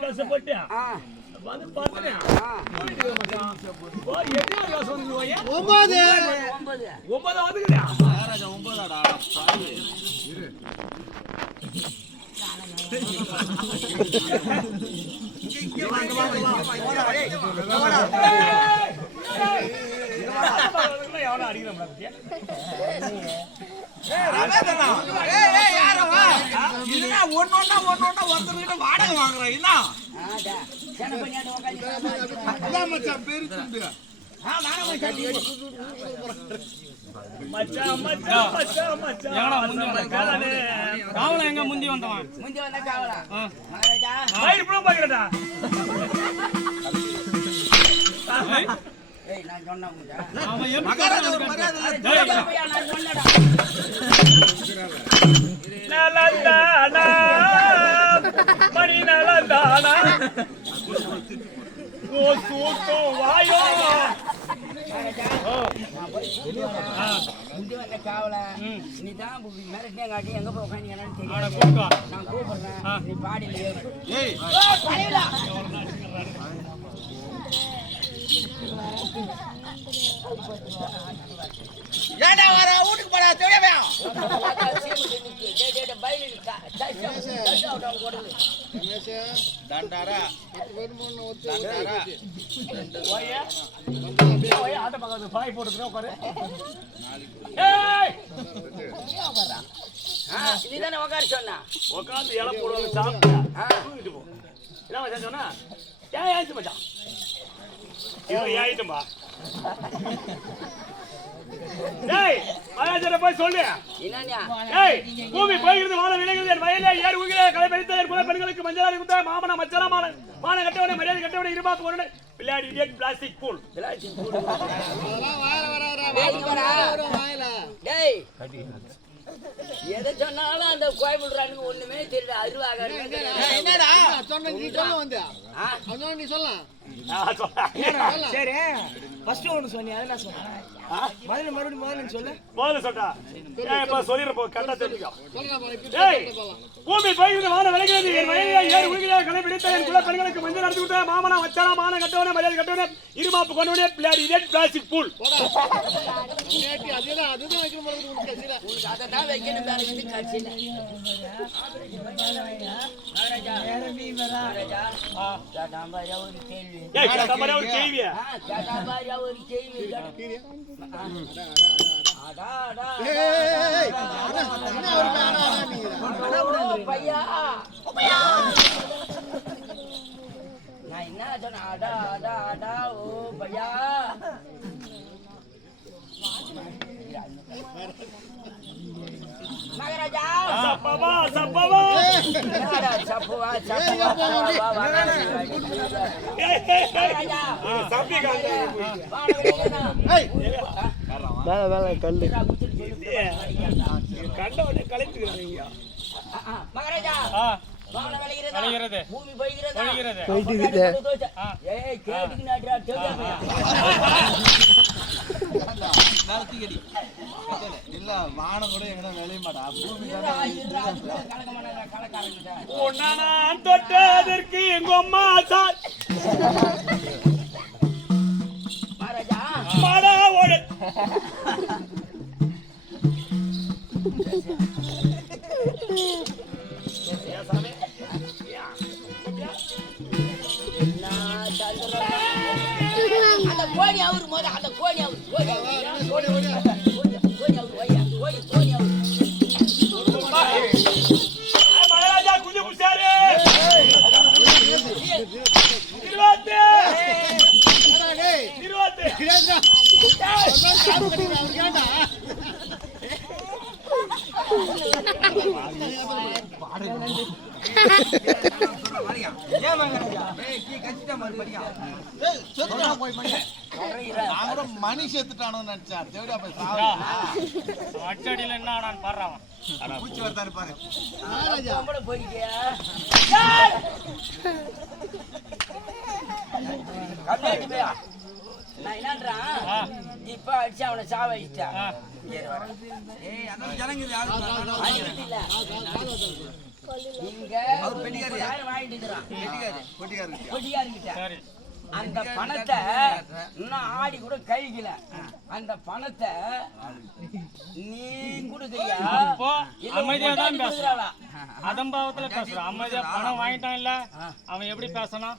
கஷ்டப்பட்டேன் வந்து பார்த்தேன் 9 வாடகை வாங்குறேன் என்ன எங்க முந்தி வந்தவன் நலந்தானா மணி நலந்தானா ஓ சூத்து வாயோ முந்தி வந்த காவல நீ தான் மிரட்டினே காட்டி எங்க போய் உட்காந்து தெரியும் நான் கூப்பிடுறேன் நீ பாடியில ஏடா வர வீட்டுக்கு போடா தெரியவே டாண்டாரா டாண்டாரா ஓயா ஓயா ஆட்ட பக்கத்துல பாய் போட்டுறேன் உட்காரு ஏய் நீ தான உட்கார சொன்னா உட்கார்ந்து இலை போடுவாங்க சாப்பிட்டு தூங்கிட்டு போ என்ன மச்சான் சொன்னா ஏன் ஆயிச்சு மச்சான் ஏன் ஆயிட்டுமா டேய் மகாஜன போய் சொல்லு என்னன்னா டேய் பூமி போயிருந்து வான விலகுது என் வயலே ஏர் உயிரே கலை பறித்த குல பெண்களுக்கு மஞ்சளாரி குத்த மாமனா மச்சலா மான கட்டவனே மரியாதை கட்டவனே இருபாத்து ஒண்ணு bloody idiot plastic pool plastic pool அதெல்லாம் வர வாயில டேய் எதை சொன்னாலும் அந்த கோயம்புத்தூர்றானுங்க ஒண்ணுமே தெரியல அருவாக என்னடா சொன்ன நீ சொல்ல வந்தியா அதனால நீ சொல்லலாம் சரி ஃபர்ஸ்ட் ஒன்னு சொன்னி அத நான் சொன்னேன் மறுபடியும் சொல்லு முதல்ல சொல்டா இப்ப சொல்லிர போ கரெக்ட்டா தெரிஞ்சுக்கோ டேய் பூமி போயிருந்து வான விலகுது என் வயலே ஏர் உயிரே கலை பிடித்த என் குல பெண்களுக்கு மஞ்சள் அடிச்சு விட்ட மாமனா மச்சானா மான கட்டவனே மரியாதை கட்டவனே இருமாப்பு கொண்டவனே bloody idiot plastic pool Netti அதுதான் வைக்க முடியாது உனக்கு கட்சில உனக்கு அத தான் வைக்கணும் வேற எந்த கட்சில மகாராஜா ஏரமி மகாராஜா கேட்டாம்பாரியா ஒரு கேள்வி கேட்டாம்பாரியா ஒரு கேள்வியா கேட்டாம்பாரியா ஒரு கேள்வி அடா அடா ஏய் என்ன ஒரு அடா நீ பையா பையா நான் என்ன சொன்ன அடா அடா அடா ஓ பையா மகாராஜா சப்பவா சப்பவா யாரா சப்பவா சப்பவா மகாராஜா சப்பி காண்டே ஏய் வேலை கல்லு கண்டவனே கலெக்ட்ங்கறீங்க மகாராஜா வான வளைகிறது பூமி போயிகிறது ஏய் கேட்டிங்க நாட்ரா தேவயா நாத்திகடி இல்ல வான கூட எங்கடா வேலைய மாட்டா பூமி கலக்காரங்க ஒண்ணானா தொட்டதற்கு எங்க அம்மா சார் மகாராஜா மாடா ஓடு அந்த கோடி அவரு மோத அந்த கோடி அவரு கோடி மகாராஜா குஞ்சு புடிச்சாரு மணி செத்துட்டானு நினைச்சா அச்சடியில என்ன நான் பாடுறான் பூச்சி வரத்தாரு பாரு நான் என்னன்றான் இப்ப அடிச்சு அவனை சாவடிச்சா அந்த பணத்தை இன்னும் ஆடி கூட கைக்கல அந்த பணத்தை நீ கொடுக்கறியா அமைதியாதான் பேசுறாளா அதம்பாவத்துல பேசுறான் அமைதியா பணம் வாங்கிட்டான் இல்ல அவன் எப்படி பேசணும்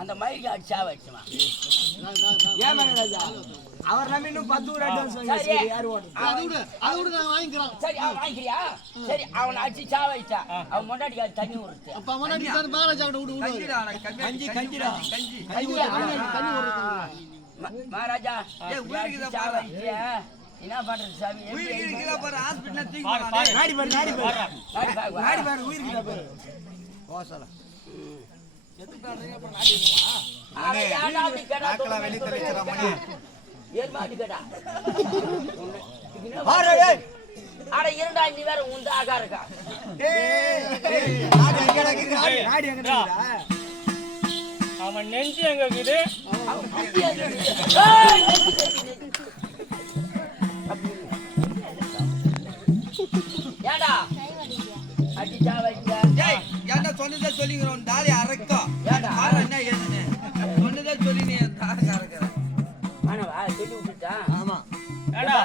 அந்த மயிலுக்கு அடிச்சா வச்சுவான் ஏன் மகராஜா அவர் நம்ம இன்னும் 10 ஊர் அட்வான்ஸ் வாங்கி யார் ஓடு அது விட நான் வாங்கிக்கிறேன் சரி அவன் வாங்கிக்கிறியா சரி அவனை அடிச்சு சாவடிச்சா அவன் முன்னாடி தண்ணி ஊறுது அப்ப முன்னாடி சார் மகாராஜா கிட்ட விடு கஞ்சி கஞ்சிடா தண்ணி ஊறுது மகாராஜா சாவடிச்சியா என்ன பண்றது சாமி உயிருக்கு பாரு ஹாஸ்பிடல்ல தூக்கி நாடி பாரு உயிருக்கு பாரு ஓசல அட இரண்டா நீ வேற உந்த ஆகா இருக்கா அவன் நெஞ்சு எங்க இருக்குது ஏடா அடிச்சா வைக்க ஏன்டா சொன்னதே சொல்லிங்கறோம் தாலி அறக்கும் ஏடா என்ன ஏதுன்னு சொன்னதே சொல்லி நீ தாலி அறக்குற ஆனவா சொல்லி விட்டுட்டா ஆமா ஏடா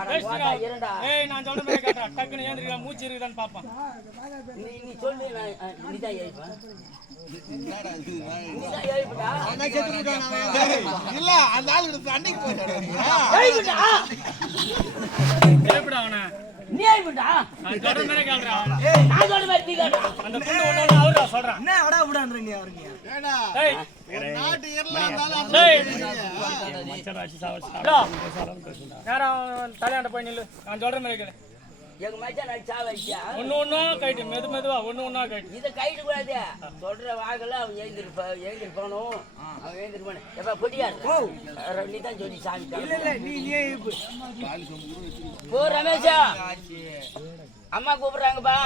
அட இரண்டா ஏய் நான் சொல்ற மாதிரி கேட்டா டக்குன்னு ஏந்திரா மூச்சு இருக்குதான்னு பாப்பான் நீ சொல்லு நீதா ஏய்ப்பா என்னடா இது நீதா ஏய்ப்பா நான் செத்துட்டான் இல்ல அந்த ஆளு அன்னைக்கு போயிட்டாடா ஏய்ப்பா ஏய்ப்படா அவன நீ ஏய்ப்பா நான் சொல்ற மாதிரி கேக்குறான் ஏய் நான் சொல்ற மாதிரி நீ கேட்டா அந்த புண்டு ஒண்ணு அவரா சொல்றான் என்ன அடா விடான்ற நீ அவருக்கு ஏடா ஏய் நாட்டு ஏறலாம் டேய் மச்சான் அடிச்சு சாவடிச்சு நேரம் தலையாண்ட போய் நில்லு நான் சொல்ற மாதிரி கேளு எங்க மச்சான் அடிச்சா வைக்கியா ஒண்ணு கைட்டு மெதுவா ஒண்ணு கைட்டு இத கைட்டு கூடாது சொல்ற வாகல அவன் எழுந்திருப்பானோ அவன் எழுந்திருப்பானு எப்ப பொடியாரு நீ தான் சொல்லி சாமி இல்ல நீ போ ரமேஷா அம்மா கூப்பிடுறாங்கப்பா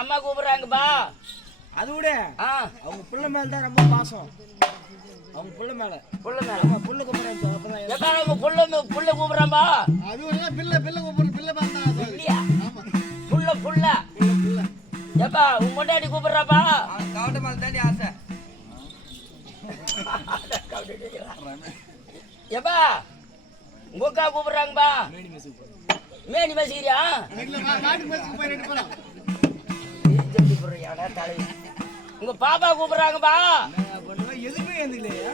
அம்மா கூப்பிடுறாங்கப்பா அது விட அவங்க புள்ள மேல தான் ரொம்ப பாசம் அவங்க புள்ள மேல ஆமா புள்ள கூப்பிடுறாங்க அப்பதான் எப்ப அவங்க புள்ள கூப்பிடுறான்பா அது விட பிள்ளை கூப்பிடுற பிள்ளை பார்த்தா இல்லையா புள்ள எப்பா உன் கொண்டாடி கூப்பிடுறாப்பா கவட்ட மேல தாண்டி ஆசை எப்பா உங்க அக்கா கூப்பிடுறாங்கப்பா மேனி மேசிக்கிறியா உங்க பாப்பா கூப்பிடுறாங்கப்பா எதுவுமே இல்லையா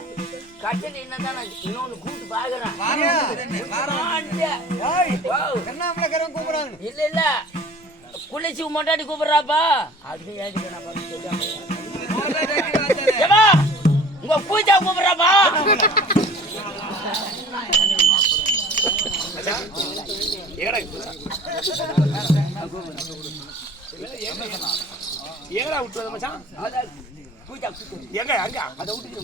கட்டணம் என்னதான் இன்னொன்னு கூட்டு பாக்குறேன் இல்ல இல்ல குளிச்சு மொட்டாடி கூப்பிடுறாப்பா அதுக்கு ஏமா உங்க பூஜா கூப்பிடுறாப்பா எங்கடா விட்டு மச்சான் பூஜா எங்க அங்க அதை விட்டுட்டு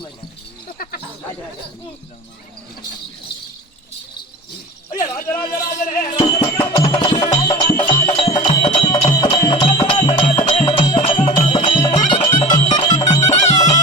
ஐயா ராஜராஜ ராஜரே